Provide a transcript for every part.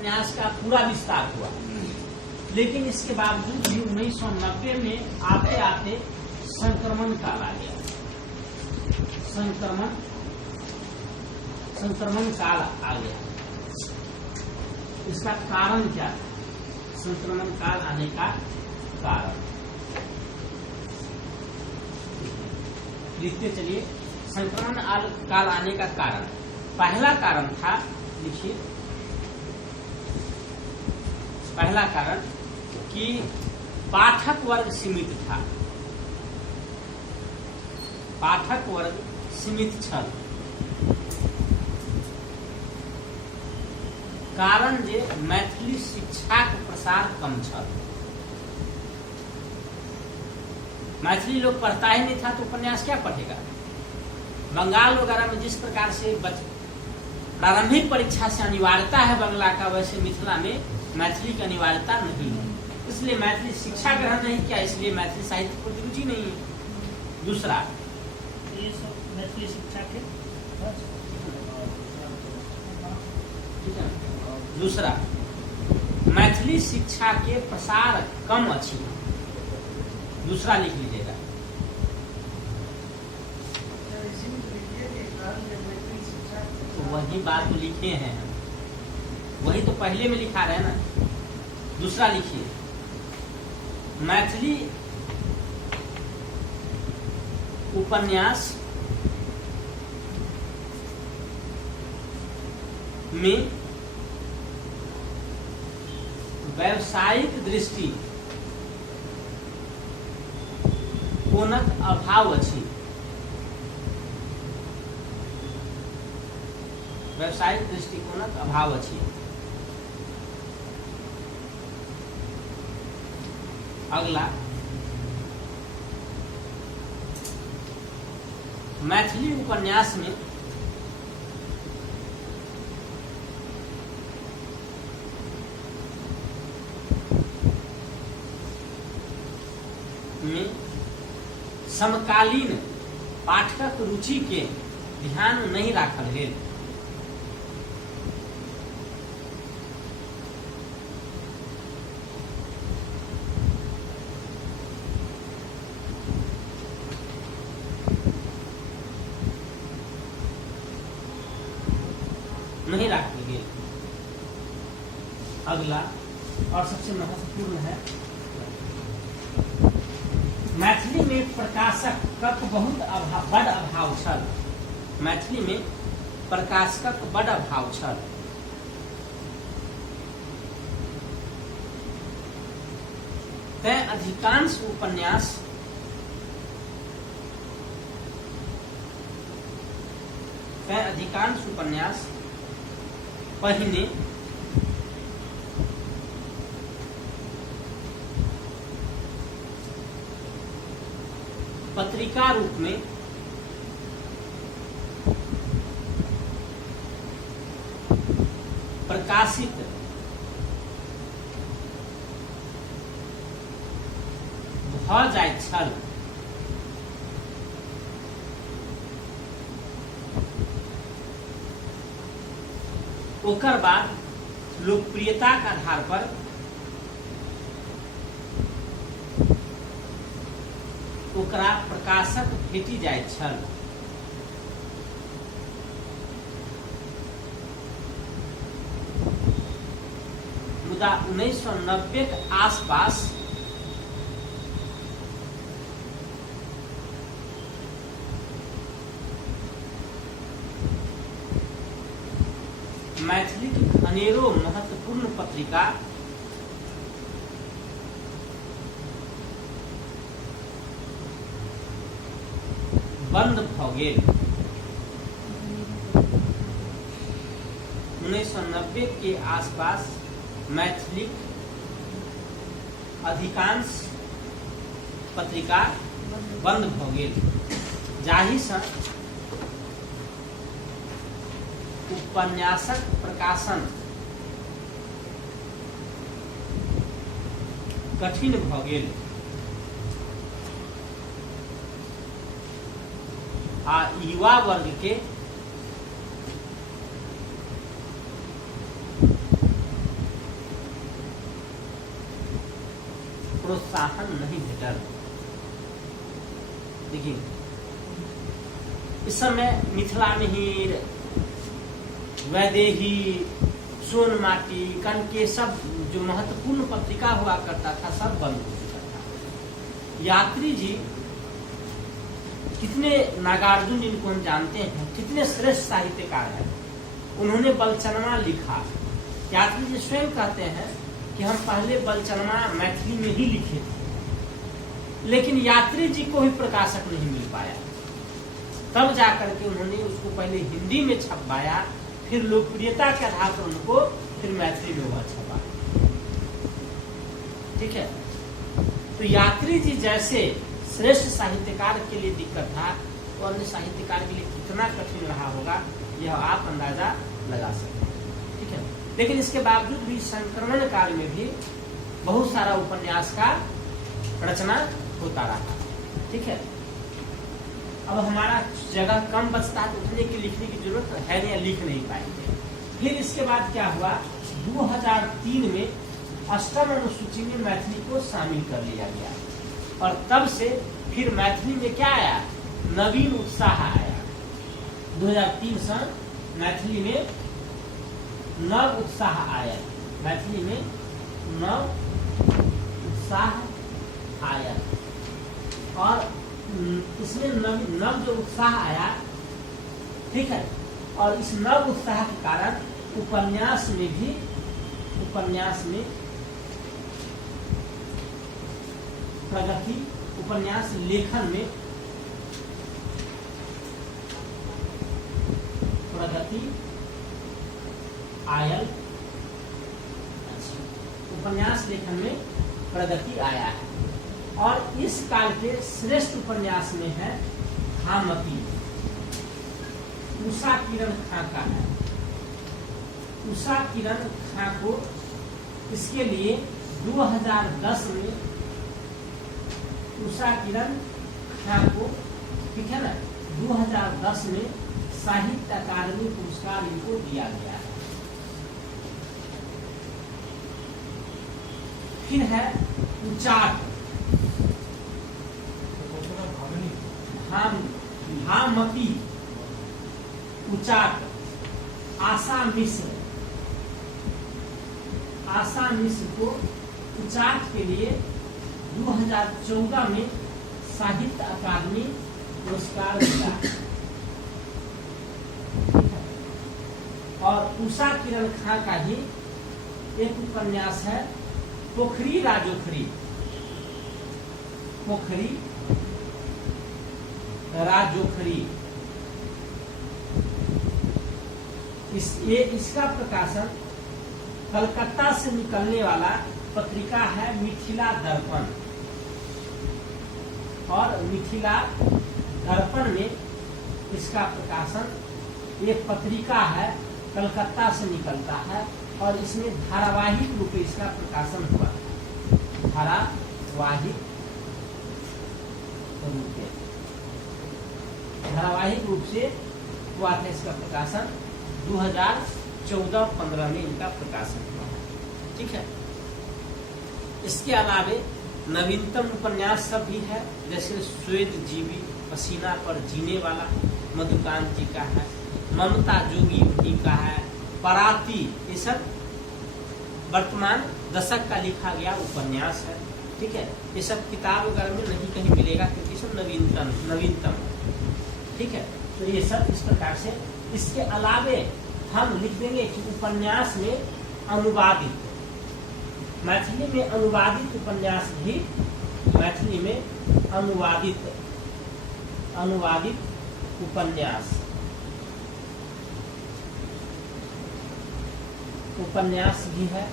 उपन्यास का पूरा विस्तार हुआ, लेकिन इसके बावजूद भी 1990 में आते आते संक्रमण काल आ गया। संक्रमण काल आ गया। इसका कारण क्या था? संक्रमण काल आने का कारण लिखते चलिए। संक्रमण काल आने का कारण, पहला कारण था, लिखिए, पहला कारण कि पाठक वर्ग सीमित था। पाठक वर्ग सीमित छल। कारण जे मैथिली शिक्षा के प्रसार कम छल। मैथिली लोग पढ़ता ही नहीं था तो उपन्यास क्या पढ़ेगा? बंगाल वगैरह में जिस प्रकार से प्रारंभिक परीक्षा से अनिवार्यता है बांग्ला का, वैसे मिथिला में मैथिली की अनिवार्यता नहीं है। इसलिए मैथिली शिक्षा ग्रहण नहीं किया, इसलिए मैथिली साहित्य की प्रति रुचि नहीं है। दूसरा, ये सब मैथिली शिक्षा के दूसरा मैथिली शिक्षा के प्रसार कम अच्छी। दूसरा लिख लीजिएगा। तो वही बात तो लिखे हैं, वही तो पहले में लिखा रहे ना। दूसरा लिखिए, मैथिली उपन्यास में व्यावसायिक दृष्टि कोनक अभाव अछि। व्यावसायिक दृष्टिकोणक अभाव अछि। अगला, मैथिली उपन्यास में समकालीन पाठक रुचि के ध्यान नहीं राखल गेल। नहीं राखल गेल। अगला और सबसे महत्वपूर्ण है, मैथिली में प्रकाशक बहुत बड़ अभाव छल। मैथिली में प्रकाशक बड़ अभाव छल। तैं अधिकांश उपन्यास पहिने पत्रिका रूप में प्रकाशित भ जाइत छल। ओकर बाद लोकप्रियता के आधार पर ओकरा प्रकाशक भेटी जाइत छल। मुदा 1990 के आसपास मैथिली की अनेरो महत्वपूर्ण पत्रिका बंद भ गेल। 1990 के आसपास मैथिली अधिकांश पत्रिका बंद भ गेल, जाहि सँ उपन्यासक प्रकाशन कठिन भ गेल आ युवा वर्ग के प्रोत्साहन नहीं भेटल। देखिए इस समय मिथिला मिहिर, वैदेही, सोनमाटी, कनके सब जो महत्वपूर्ण पत्रिका हुआ करता था सब बंद हो चुका था। यात्री जी कितने, नागार्जुन जिनको हम जानते हैं, कितने श्रेष्ठ साहित्यकार हैं। उन्होंने बलचनवा लिखा। यात्री जी स्वयं कहते हैं कि हम पहले बलचनवा मैथिली में ही लिखे थे, लेकिन यात्री जी को भी प्रकाशक नहीं मिल पाया। तब जाकर के उन्होंने उसको पहले हिंदी में छपवाया, फिर लोकप्रियता के आधार पर उनको फिर मैथिली में हुआ छपा। ठीक है, तो यात्री जी जैसे श्रेष्ठ साहित्यकार के लिए दिक्कत था, तो अन्य साहित्यकार के लिए कितना कठिन रहा होगा यह आप अंदाजा लगा सकते हैं। ठीक है, लेकिन इसके बावजूद भी संक्रमण काल में भी बहुत सारा उपन्यास का रचना होता रहा। ठीक है, अब हमारा जगह कम बचता है तो उतने की लिखने की जरूरत है नहीं, लिख नहीं पाएंगे। फिर इसके बाद क्या हुआ, 2003 में अष्टम अनुसूची में मैथिली को शामिल कर लिया गया, और तब से फिर मैथिली में क्या आया, नवीन उत्साह आया। 2003 से मैथिली में नव उत्साह आया, मैथिली में नव उत्साह आया, और इसमें नव जो उत्साह आया, ठीक है, और इस नव उत्साह के कारण उपन्यास में प्रगति, उपन्यास लेखन में प्रगति आयल, उपन्यास लेखन में प्रगति आया है। और इस काल के श्रेष्ठ उपन्यास में है भामती, उषा किरण खां का है। उषा किरण खां को, इसके लिए 2010 में उषा किरण खां को, ठीक है ना, 2010 में साहित्य अकादमी पुरस्कार इनको दिया गया है। फिर है उचाट, भामती, उचाट, आशा मिश्र को उचाट के लिए 2014 में साहित्य अकादमी पुरस्कार मिला। और उषा किरण खां का ही एक उपन्यास है पोखरी राजोखरी, पोखरी राजोखरी, इसका प्रकाशन कलकत्ता से निकलने वाला पत्रिका है मिथिला दर्पण, और मिथिला दर्पण में इसका प्रकाशन, ये पत्रिका है कलकत्ता से निकलता है, और इसमें धारावाहिक रूप से इसका प्रकाशन हुआ, धारावाहिक रूप से हुआ था इसका प्रकाशन। 2014-15 में इनका प्रकाशन हुआ है। ठीक है, इसके अलावे नवीनतम उपन्यास सब भी है, जैसे श्वेत जीवी, पसीना पर जीने वाला मधुकांत जी का है, ममता जोगी जी का है, पराती, ये सब वर्तमान दशक का लिखा गया उपन्यास है। ठीक है, ये सब किताब वगैरह में नहीं कहीं मिलेगा क्योंकि सब नवीनतम। ठीक है, तो ये सब इस प्रकार से। इसके अलावे हम लिख देंगे कि उपन्यास में अनुवादित, मैथिली में अनुवादित उपन्यास भी, मैथिली में अनुवादित उपन्यास भी है।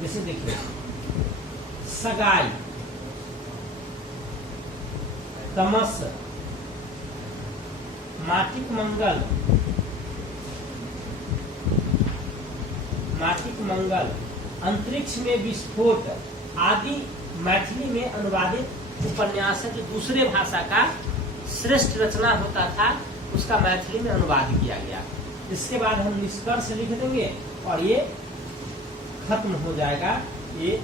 जैसे देखिए सगाई, तमस, माटिक मंगल, अंतरिक्ष में विस्फोट आदि मैथिली में अनुवादित उपन्यास है, जो दूसरे भाषा का श्रेष्ठ रचना होता था उसका मैथिली में अनुवाद किया गया। इसके बाद हम निष्कर्ष लिख देंगे, और ये खत्म हो जाएगा, ये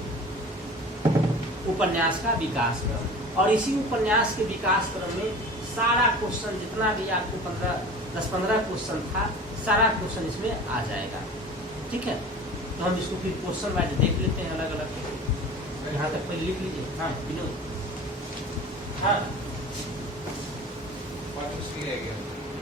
उपन्यास का विकास क्रम। और इसी उपन्यास के विकास क्रम में सारा क्वेश्चन जितना भी आपको 10-15 क्वेश्चन था, सारा क्वेश्चन इसमें आ जाएगा। ठीक है, तो हम इसको फिर क्वेश्चन वाइज देख लेते हैं अलग अलग। यहाँ तक पहले लिख लीजिए। हाँ विनोद। हाँ पाठ 3 रह गया।